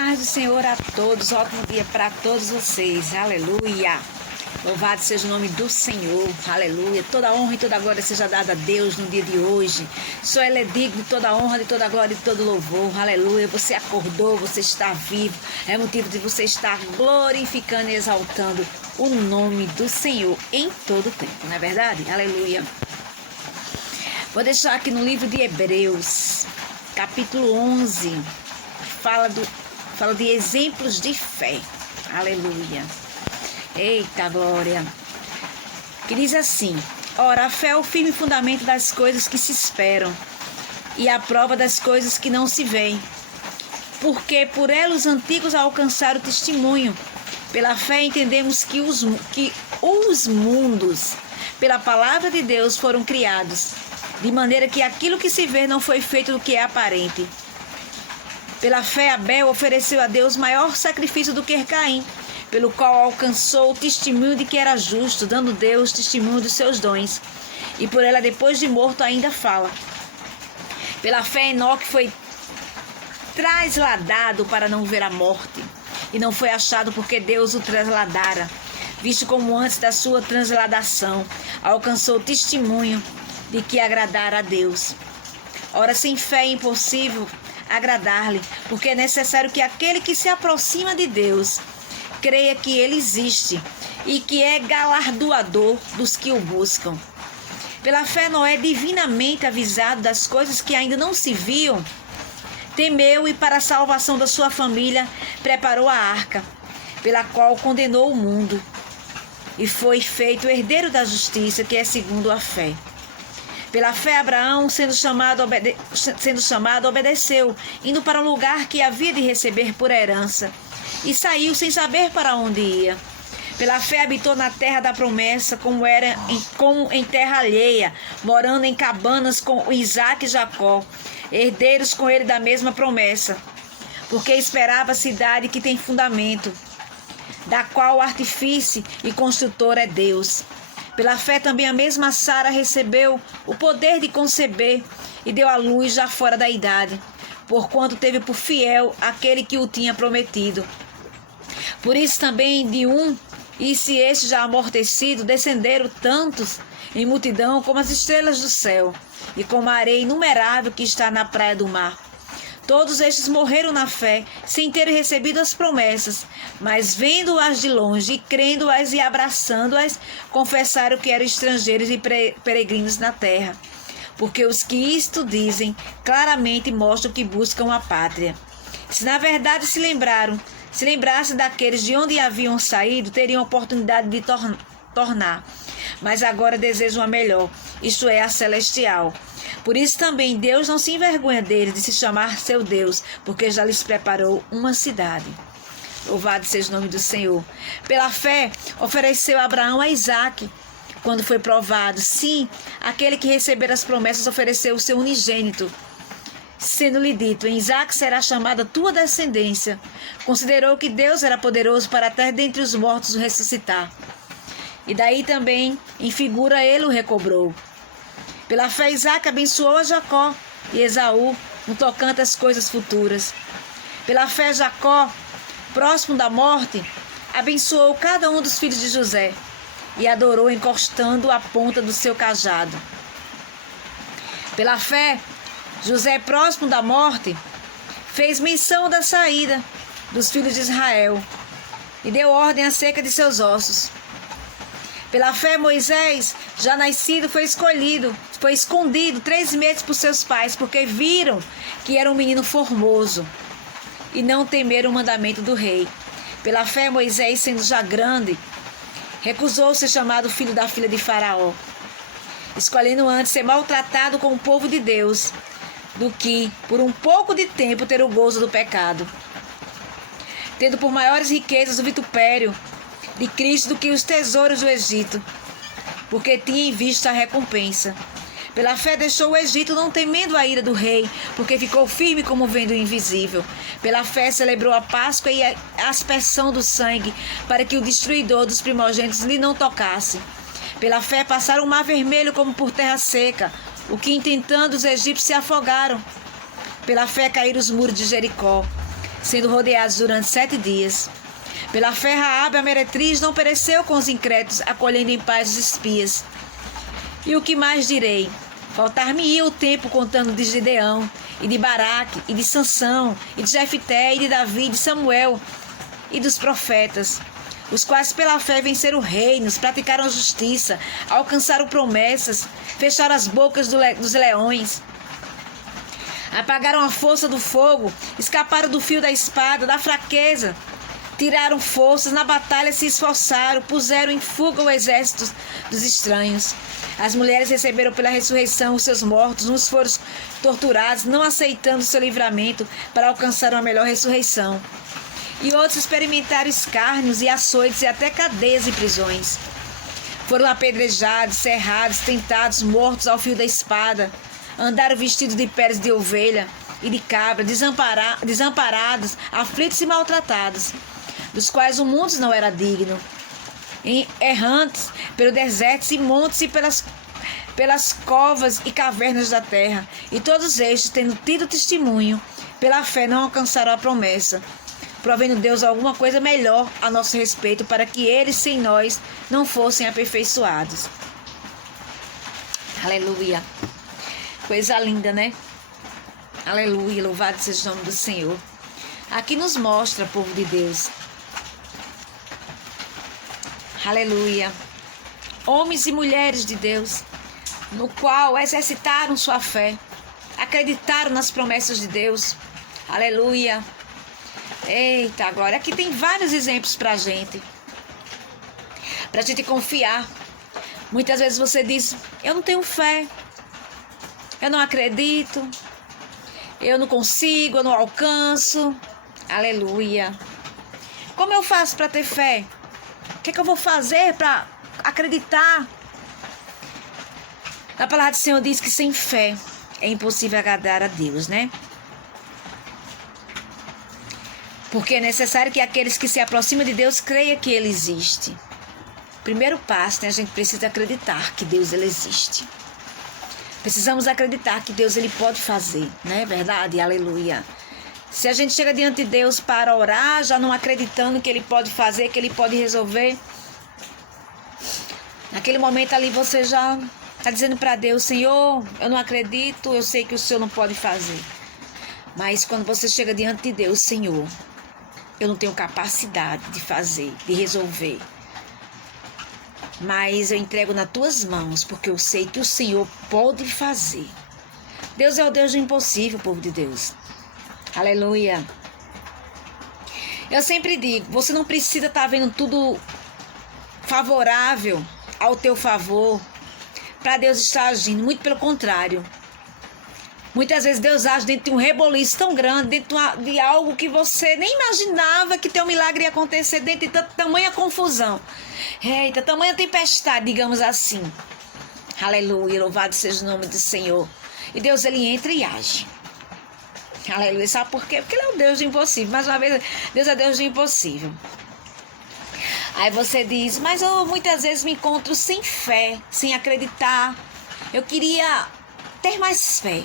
paz do Senhor a todos, ótimo dia para todos vocês, aleluia. Louvado seja o nome do Senhor, aleluia. Toda honra e toda glória seja dada a Deus no dia de hoje. Só Ele é digno de toda honra, de toda glória e de todo louvor, aleluia. Você acordou, você está vivo, é motivo de você estar glorificando e exaltando o nome do Senhor em todo tempo, não é verdade? Aleluia. Vou deixar aqui no livro de Hebreus, capítulo 11, fala de exemplos de fé, aleluia. Eita glória, que diz assim: ora, a fé é o firme fundamento das coisas que se esperam e a prova das coisas que não se veem, porque por ela os antigos alcançaram o testemunho. Pela fé entendemos que os mundos, pela palavra de Deus, foram criados, de maneira que aquilo que se vê não foi feito do que é aparente. Pela fé Abel ofereceu a Deus maior sacrifício do que Caim, pelo qual alcançou o testemunho de que era justo, dando Deus testemunho dos seus dons. E por ela, depois de morto, ainda fala. Pela fé Enoque foi trasladado para não ver a morte, e não foi achado porque Deus o trasladara, visto como antes da sua transladação alcançou o testemunho de que agradara a Deus. Ora, sem fé é impossível agradar-lhe, porque é necessário que aquele que se aproxima de Deus creia que ele existe e que é galardoador dos que o buscam. Pela fé Noé, divinamente avisado das coisas que ainda não se viam, temeu e para a salvação da sua família preparou a arca, pela qual condenou o mundo, e foi feito herdeiro da justiça, que é segundo a fé. Pela fé Abraão, sendo chamado, obedeceu, indo para um lugar que havia de receber por herança, e saiu sem saber para onde ia. Pela fé habitou na terra da promessa, como em terra alheia, morando em cabanas com Isaque e Jacó, herdeiros com ele da mesma promessa, porque esperava a cidade que tem fundamento, da qual o artífice e construtor é Deus. Pela fé também a mesma Sara recebeu o poder de conceber e deu à luz já fora da idade, porquanto teve por fiel aquele que o tinha prometido. Por isso também de um, e se este já amortecido, descenderam tantos em multidão como as estrelas do céu, e como a areia inumerável que está na praia do mar. Todos estes morreram na fé, sem terem recebido as promessas, mas vendo-as de longe, e crendo-as e abraçando-as, confessaram que eram estrangeiros e peregrinos na terra. Porque os que isto dizem, claramente mostram que buscam a pátria. Se na verdade se lembrassem daqueles de onde haviam saído, teriam oportunidade de tornar. Mas agora desejam a melhor, isto é, a celestial. Por isso também Deus não se envergonha deles de se chamar seu Deus, porque já lhes preparou uma cidade. Louvado seja o nome do Senhor. Pela fé ofereceu Abraão a Isaque, quando foi provado. Sim, aquele que recebera as promessas ofereceu o seu unigênito, sendo-lhe dito: em Isaque será chamada tua descendência. Considerou que Deus era poderoso para até dentre os mortos o ressuscitar. E daí também, em figura, ele o recobrou. Pela fé, Isaque abençoou a Jacó e Esaú no tocante às coisas futuras. Pela fé, Jacó, próximo da morte, abençoou cada um dos filhos de José e adorou encostando a ponta do seu cajado. Pela fé, José, próximo da morte, fez menção da saída dos filhos de Israel e deu ordem acerca de seus ossos. Pela fé, Moisés, já nascido, foi escondido 3 meses por seus pais, porque viram que era um menino formoso e não temeram o mandamento do rei. Pela fé, Moisés, sendo já grande, recusou ser chamado filho da filha de Faraó, escolhendo antes ser maltratado com o povo de Deus, do que, por um pouco de tempo, ter o gozo do pecado, tendo por maiores riquezas o vitupério de Cristo do que os tesouros do Egito, porque tinha em vista a recompensa. Pela fé deixou o Egito, não temendo a ira do rei, porque ficou firme como vendo o invisível. Pela fé celebrou a Páscoa e a aspersão do sangue, para que o destruidor dos primogênitos lhe não tocasse. Pela fé passaram o mar vermelho como por terra seca, o que intentando os egípcios se afogaram. Pela fé caíram os muros de Jericó. sendo rodeados durante 7 dias. Pela fé, Raabe, a meretriz, não pereceu com os incrédulos, acolhendo em paz os espias. E o que mais direi? Faltar-me-ia o tempo contando de Gideão, e de Baraque, e de Sansão, e de Jefté, e de Davi, e de Samuel, e dos profetas, os quais pela fé venceram reinos, praticaram justiça, alcançaram promessas, fecharam as bocas dos leões, apagaram a força do fogo, escaparam do fio da espada, da fraqueza, tiraram forças, na batalha se esforçaram, puseram em fuga o exército dos estranhos. As mulheres receberam pela ressurreição os seus mortos, uns foram torturados, não aceitando o seu livramento para alcançar uma melhor ressurreição. E outros experimentaram escárnios e açoites e até cadeias e prisões. Foram apedrejados, serrados, tentados, mortos ao fio da espada. Andaram vestidos de peles de ovelha e de cabra, desamparados, aflitos e maltratados, dos quais o mundo não era digno. Errantes pelo deserto e montes e pelas covas e cavernas da terra. E todos estes, tendo tido testemunho, pela fé não alcançaram a promessa, provendo Deus alguma coisa melhor a nosso respeito, para que eles, sem nós, não fossem aperfeiçoados. Aleluia. Coisa linda, né? Aleluia. Louvado seja o nome do Senhor. Aqui nos mostra, povo de Deus. Aleluia. Homens e mulheres de Deus, no qual exercitaram sua fé, acreditaram nas promessas de Deus. Aleluia. Eita, glória. Aqui tem vários exemplos pra gente confiar. Muitas vezes você diz: eu não tenho fé, eu não acredito, eu não consigo, eu não alcanço. Aleluia. Como eu faço para ter fé? O que eu vou fazer para acreditar? A palavra do Senhor diz que sem fé é impossível agradar a Deus, né? Porque é necessário que aqueles que se aproximam de Deus creiam que Ele existe. Primeiro passo, né? A gente precisa acreditar que Deus ele existe. Precisamos acreditar que Deus ele pode fazer, não é verdade? Aleluia. Se a gente chega diante de Deus para orar, já não acreditando que Ele pode fazer, que Ele pode resolver, naquele momento ali você já está dizendo para Deus: Senhor, eu não acredito, eu sei que o Senhor não pode fazer. Mas quando você chega diante de Deus: Senhor, eu não tenho capacidade de fazer, de resolver, mas eu entrego nas tuas mãos, porque eu sei que o Senhor pode fazer. Deus é o Deus do impossível, povo de Deus. Aleluia. Eu sempre digo, você não precisa estar vendo tudo favorável ao teu favor para Deus estar agindo. Muito pelo contrário. Muitas vezes Deus age dentro de um reboliço tão grande, dentro de algo que você nem imaginava que teu milagre ia acontecer, dentro de tamanha confusão. Eita, tamanha tempestade, digamos assim. Aleluia, louvado seja o nome do Senhor. E Deus, ele entra e age. Aleluia, sabe por quê? Porque ele é o Deus do impossível. Mais uma vez, Deus é Deus do impossível. Aí você diz: mas eu muitas vezes me encontro sem fé, sem acreditar. Eu queria ter mais fé.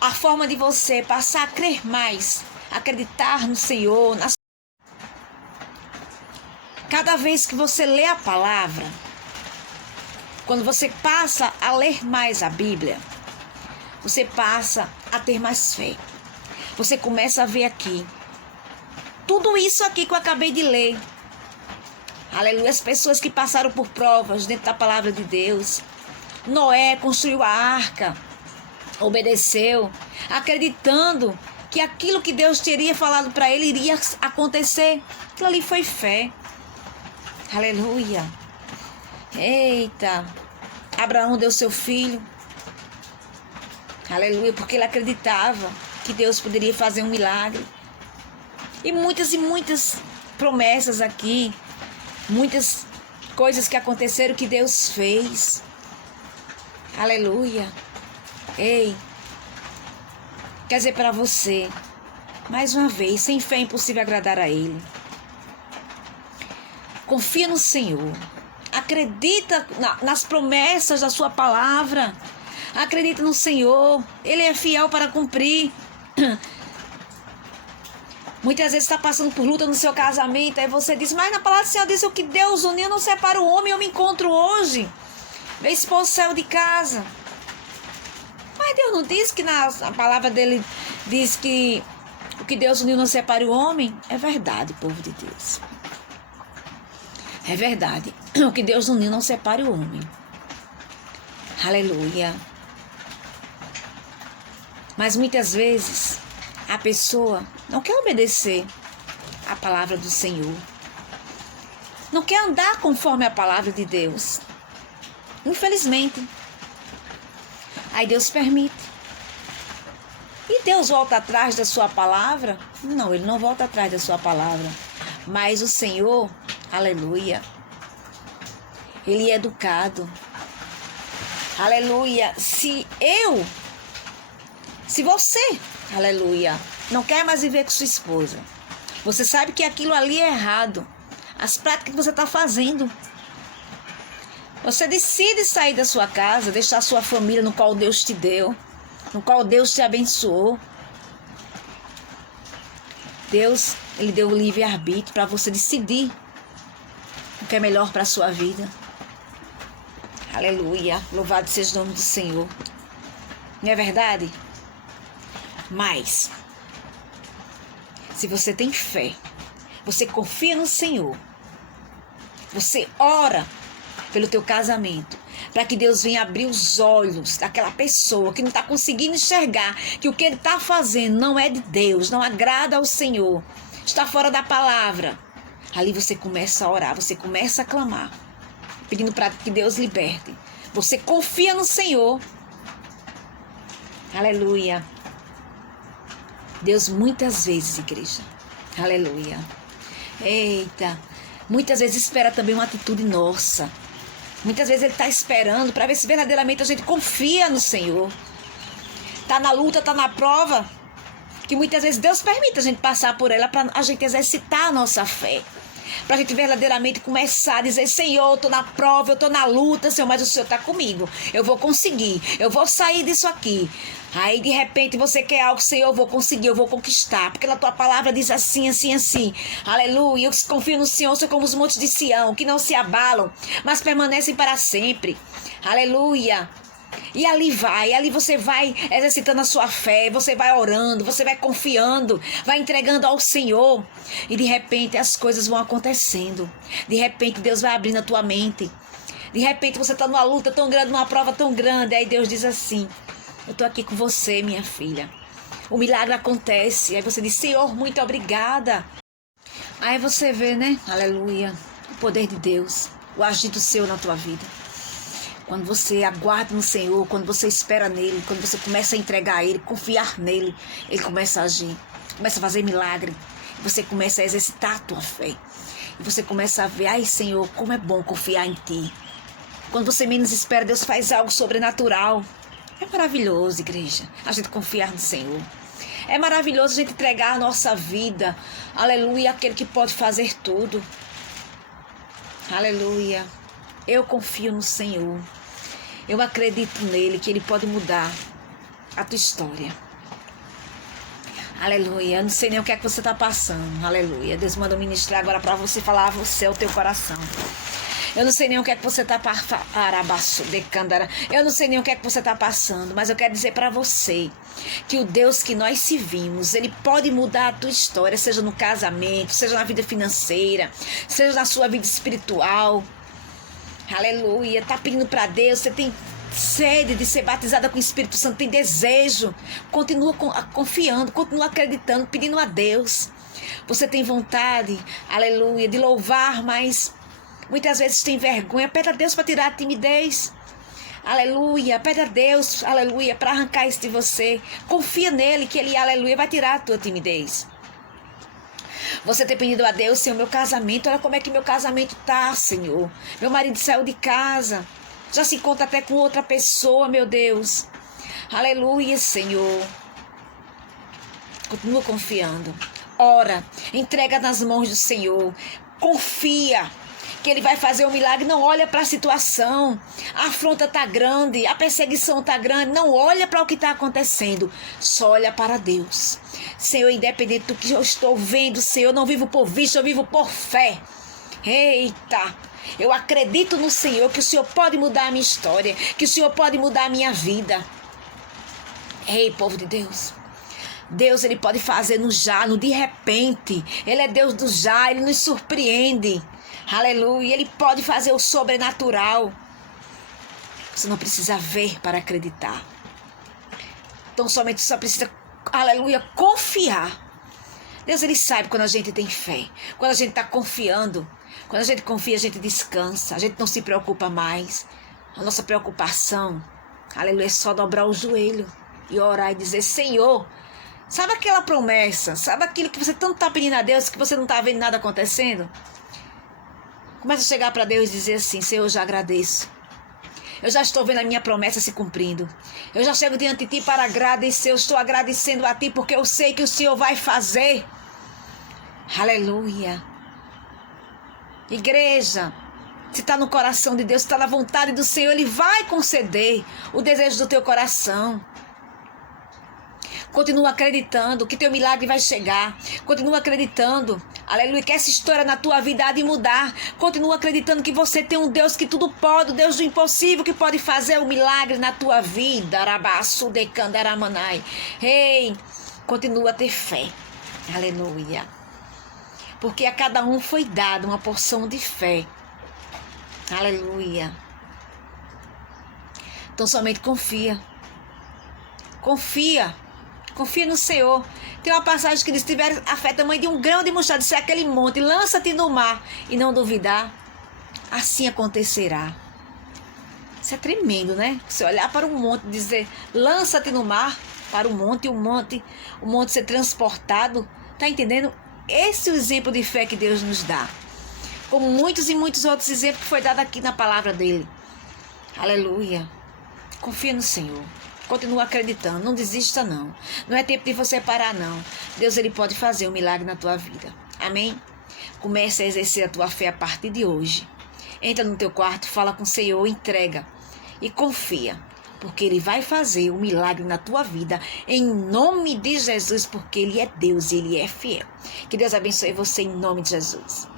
A forma de você passar a crer mais, acreditar no Senhor. Cada vez que você lê a palavra, quando você passa a ler mais a Bíblia, você passa a ter mais fé. Você começa a ver aqui tudo isso aqui que eu acabei de ler. Aleluia. As pessoas que passaram por provas dentro da palavra de Deus. Noé construiu a arca, obedeceu, acreditando que aquilo que Deus teria falado para ele iria acontecer. Aquilo ali foi fé. Aleluia. Eita. Abraão deu seu filho. Aleluia, porque ele acreditava que Deus poderia fazer um milagre. E muitas promessas aqui, muitas coisas que aconteceram que Deus fez. Aleluia. Ei, quer dizer para você, mais uma vez, sem fé é impossível agradar a Ele. Confia no Senhor. Acredita nas promessas da sua palavra. Acredita no Senhor. Ele é fiel para cumprir. Muitas vezes está passando por luta no seu casamento, aí você diz, mas na palavra do Senhor diz o que Deus uniu não separa o homem, eu me encontro hoje. Meu esposo saiu de casa. Mas Deus não diz que na palavra dele diz que o que Deus uniu não separa o homem? É verdade, povo de Deus. É verdade. O que Deus uniu não separa o homem. Aleluia. Mas muitas vezes a pessoa não quer obedecer a palavra do Senhor. Não quer andar conforme a palavra de Deus. Infelizmente. Aí Deus permite. E Deus volta atrás da sua palavra? Não, Ele não volta atrás da sua palavra. Mas o Senhor, aleluia, Ele é educado. Aleluia. Se você, aleluia, não quer mais viver com sua esposa, você sabe que aquilo ali é errado, as práticas que você está fazendo, você decide sair da sua casa, deixar a sua família no qual Deus te deu, no qual Deus te abençoou. Deus, Ele deu o livre-arbítrio para você decidir o que é melhor para a sua vida. Aleluia, louvado seja o nome do Senhor. Não é verdade? Mas, se você tem fé, você confia no Senhor, você ora pelo teu casamento, para que Deus venha abrir os olhos daquela pessoa que não está conseguindo enxergar que o que ele está fazendo não é de Deus, não agrada ao Senhor, está fora da palavra. Ali você começa a orar, você começa a clamar, pedindo para que Deus liberte. Você confia no Senhor. Aleluia. Deus muitas vezes, igreja, aleluia, eita, muitas vezes espera também uma atitude nossa. Muitas vezes Ele está esperando para ver se verdadeiramente a gente confia no Senhor. Está na luta, está na prova, que muitas vezes Deus permite a gente passar por ela para a gente exercitar a nossa fé. Para a gente verdadeiramente começar a dizer, Senhor, eu estou na prova, eu estou na luta, Senhor, mas o Senhor está comigo. Eu vou conseguir, eu vou sair disso aqui. Aí de repente você quer algo, Senhor, eu vou conseguir, eu vou conquistar. Porque na tua palavra diz assim, assim, assim. Aleluia, eu confio no Senhor, sou como os montes de Sião, que não se abalam, mas permanecem para sempre. Aleluia. E ali você vai exercitando a sua fé, você vai orando, você vai confiando, vai entregando ao Senhor. E de repente as coisas vão acontecendo. De repente Deus vai abrindo a tua mente. De repente você está numa luta tão grande, numa prova tão grande. Aí Deus diz assim, eu estou aqui com você, minha filha. O milagre acontece. Aí você diz, Senhor, muito obrigada. Aí você vê, né? Aleluia. O poder de Deus, o agir do Senhor na tua vida. Quando você aguarda no Senhor, quando você espera nele, quando você começa a entregar a Ele, confiar nele, Ele começa a agir, começa a fazer milagre. Você começa a exercitar a tua fé. E você começa a ver, ai Senhor, como é bom confiar em Ti. Quando você menos espera, Deus faz algo sobrenatural. É maravilhoso, igreja, a gente confiar no Senhor. É maravilhoso a gente entregar a nossa vida, aleluia, àquele que pode fazer tudo. Aleluia. Eu confio no Senhor. Eu acredito nele, que Ele pode mudar a tua história. Aleluia. Eu não sei nem o que é que você está passando. Aleluia. Deus manda ministrar agora para você falar a você, o teu coração. Eu não sei nem o que é que você está eu não sei nem o que é que você está passando, mas eu quero dizer para você que o Deus que nós servimos, Ele pode mudar a tua história, seja no casamento, seja na vida financeira, seja na sua vida espiritual. Aleluia. Está pedindo para Deus, você tem sede de ser batizada com o Espírito Santo, tem desejo, continua confiando, continua acreditando, pedindo a Deus. Você tem vontade, aleluia, de louvar, mas muitas vezes tem vergonha. Pede a Deus para tirar a timidez. Aleluia. Pede a Deus, aleluia, para arrancar isso de você. Confia nele que Ele, aleluia, vai tirar a tua timidez. Você tem pedido a Deus, Senhor, meu casamento, olha como é que meu casamento tá, Senhor. Meu marido saiu de casa, já se encontra até com outra pessoa, meu Deus. Aleluia, Senhor. Continua confiando. Ora, entrega nas mãos do Senhor. Confia que Ele vai fazer um milagre. Não olha para a situação. A afronta está grande, a perseguição está grande. Não olha para o que está acontecendo. Só olha para Deus. Senhor, independente do que eu estou vendo, Senhor, eu não vivo por vista, eu vivo por fé. Eita, eu acredito no Senhor, que o Senhor pode mudar a minha história, que o Senhor pode mudar a minha vida. Ei, povo de Deus, Deus, Ele pode fazer no já, no de repente. Ele é Deus do já, Ele nos surpreende. Aleluia, Ele pode fazer o sobrenatural. Você não precisa ver para acreditar. Então somente só precisa, aleluia, confiar. Deus, Ele sabe quando a gente tem fé, quando a gente está confiando. Quando a gente confia, a gente descansa, a gente não se preocupa mais. A nossa preocupação, aleluia, é só dobrar o joelho e orar e dizer: Senhor, sabe aquela promessa, sabe aquilo que você tanto está pedindo a Deus, que você não está vendo nada acontecendo? Começa a chegar para Deus e dizer assim: Senhor, eu já agradeço. Eu já estou vendo a minha promessa se cumprindo. Eu já chego diante de Ti para agradecer. Eu estou agradecendo a Ti porque eu sei que o Senhor vai fazer. Aleluia. Igreja, se está no coração de Deus, se está na vontade do Senhor, Ele vai conceder o desejo do teu coração. Continua acreditando que teu milagre vai chegar. Continua acreditando, aleluia, que essa história na tua vida há de mudar. Continua acreditando que você tem um Deus que tudo pode, o Deus do impossível, que pode fazer o milagre na tua vida. Ei, continua a ter fé. Aleluia. Porque a cada um foi dada uma porção de fé. Aleluia. Então somente confia. Confia. Confia no Senhor. Tem uma passagem que diz: tiver a fé tamanho de um grão de mostarda, se é aquele monte, lança-te no mar e não duvidar, assim acontecerá. Isso é tremendo, né? Você olhar para um monte e dizer: lança-te no mar, para o monte ser transportado. Tá entendendo? Esse é o exemplo de fé que Deus nos dá. Como muitos e muitos outros exemplos que foi dado aqui na palavra dele. Aleluia. Confia no Senhor. Continua acreditando, não desista não. Não é tempo de você parar não. Deus, Ele pode fazer um milagre na tua vida. Amém? Comece a exercer a tua fé a partir de hoje. Entra no teu quarto, fala com o Senhor, entrega e confia. Porque Ele vai fazer um milagre na tua vida, em nome de Jesus, porque Ele é Deus e Ele é fiel. Que Deus abençoe você em nome de Jesus.